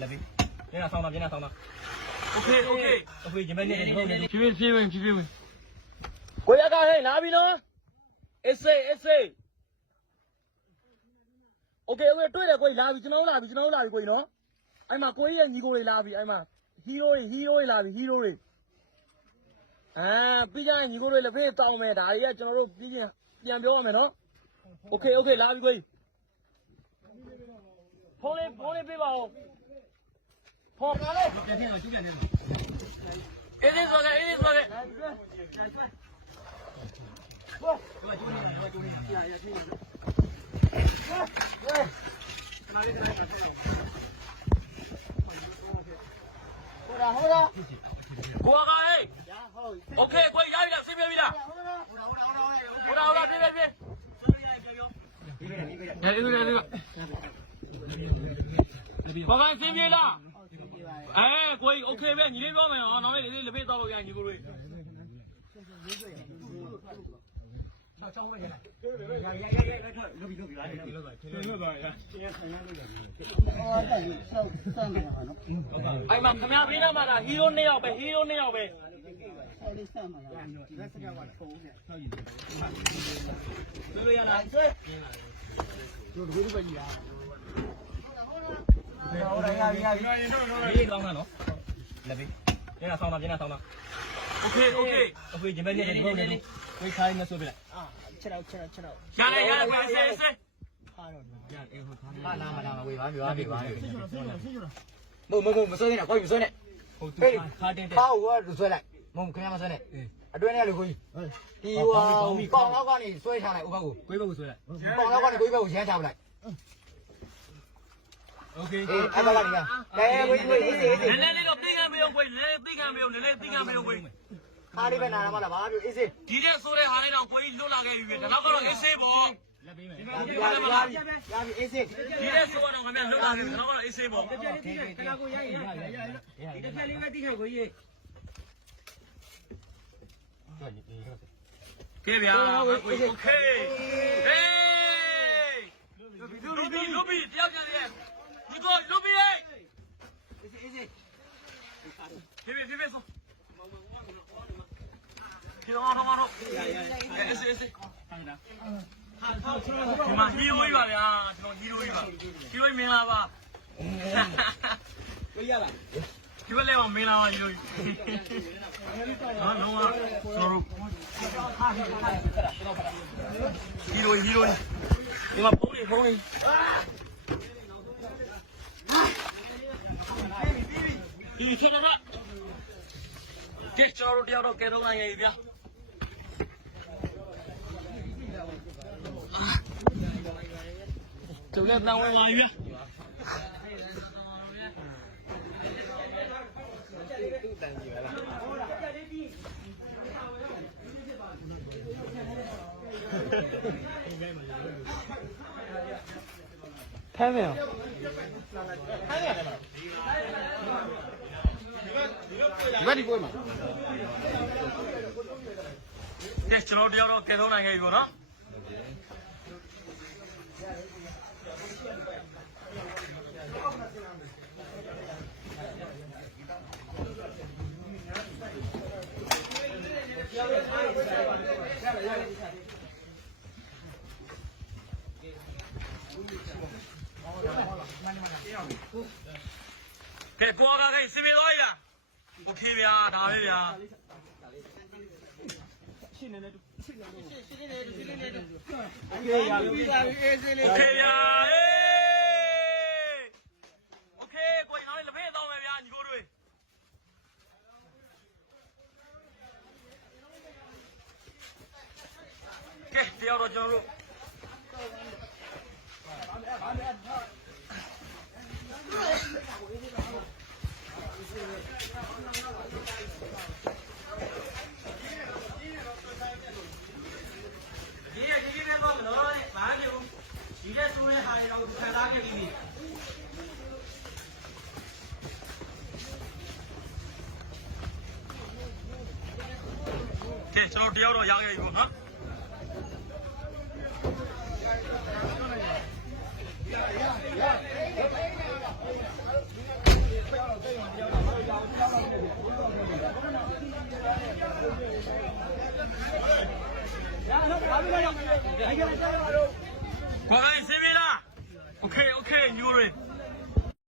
လက်ပြီးညနေဆောင်တာညနေဆောင်တာ Okay ဒီမဲ့နေနေဟုတ်နေ ဖြည်းဖြည်းဝင်ကိုရကဟဲ့လာပြီနော်အေးစေးโอเคတွေ့တယ်ကိုလာပြီကျွန်တော်လာပြီကိုနော်အဲ့မှာကိုကြီးရဲ့ညီကိုတွေလာပြီအဲ့မှာဟီးရိုးတွေလာပြီဟီးရိုးတွေပြီးကြရင်ညီကိုတွေလက်ဖေးတောင်းမယ်ဒါတွေကကျွန်တော်တို့ပြီးပြန်ပြောရမယ်နော်โอเคလာပြီကိုကြီးဖုန်းလေးပေးပါဦးဖုန်းကားလေးပြန်ထည့်တော့ကျုပ်ပြန်နေမှာအေးဆိုခဲ့ဟုတ်လားကိုကဟေးโอเคကိုရပြီလားစီးပြပြီလားဟုတ်လားပြေးအေးဘာကစီးပြေလားကိုโอเคပဲညီလေးပြောမယ်ဟောနောက်လေးလက်ဖေးတော့လို့ရညီကိုတွေအဲ့မှာခမရပေးနာမှာဟီးရိုး2ယောက်ပဲအဲ့ဒီစမ်းမှာလားဒီဘက်စကဝါထုံးနေဆောက်ရည်လို့ရလားကျွေးတို့ဒီလိုပဲကြီးလားဟုတ်တယ်ရကောင်းတာနော်လက်ပြီးညနေဆောင်တာโอเคဒီမဲ့နေနေဟုတ်နေဝိခိုင်းမဆိုပြလိုက်ချက်တော့ရတယ်ဝေးစေးဟာတော့ရအေးဟုတ်ဟာလာမဝေးပါမျိုးပါမဆွဲနဲ့ကိုကြီးမဆွဲနဲ့ဟုတ်သူခါတင်းဟာဟိုကဆွဲလိုက်မခင်ဗျာမဆွဲနဲ့အတွင်းထဲလေကိုကြီးဒီဟိုပေါင်လောက်ကနေဆွဲထားလိုက်ဥပ္ပကိုကိုကြီးဘက်ကိုဆွဲလိုက်ပေါင်လောက်ကနေကိုကြီးဘက်ကိုရမ်းချပလိုက်โอเคအဲ့ဒါကနေကဲဝေးအေးနည်းနည်းလေးတော့သိခံမရောကိုကြီးနည်းနည်းသိခံမရောကိုကြီးခါလေးပဲနာရမှာလားဘာပြောအေးစေးဒီတဲ့ဆိုတဲ့ဟာလေးတော့ကိုကြီးလွတ်လာခဲ့ပြီပဲဒါတော့ကတော့အေးစေးပေါ့လက်ပေးမယ်ရပြီအေးစေးဒီတဲ့ဆိုတော့ခင်ဗျလွတ်လာပြီဒါတော့အေးစေးပေါ့ခဏကိုရရင်ဒီတစ်ဖြက်လေးပဲသိခံကိုကြီးကဲဗျာโอเคဟေးလုဘီတယောက်ကြလေဒီကိုလုဘီအေးစေးဖြည်းဆိုဒီတော့အေးဒီမှာဟီးရိုးကြီးပါဗျာကျွန်တော်ဟီးရိုးကြီးမင်္ဂလာပါကိုရလားဒီဘက်လည်းမင်္ဂလာပါဟီးရိုးကြီးနော်ကျွန်တော်ဟီးရိုးဒီမှာဖုန်းလေးဒီချက်တော့ကဲကျွန်တော်တို့တယောက်တော့ကဲတော့နိုင်ရည်ဗျာကျုပ်လည်းတန်ဝင်ပါပြီဗျာထိုင်မယ်ဒီဘက်ဒီပွဲမှာကဲကျွန်တော်တယောက်တော့ကဲတော့နိုင်ခဲ့ပြီပေါ့နော်ကဲကိုကစီးပြီးတော့ရโอเคဗျာဒါပဲဗျာရှင်းနေတယ်โอเคဗျာโอเคဗျာโอเคကိုရင်အောင်လက်ဖေးတော့မယ်ဗျာညီကိုတွေကဲတရားတော့ကျွန်တော်တို့ဒီပဲပေါ့နော်ဘာလို့ဒီတဲ့ဆိုးတဲ့ဟာတွေတော့ခံစားခဲ့ပြီကဲကျွန်တော်တယောက်တော့ရခဲ့ပြီပေါ့နော်က ပြီးတော့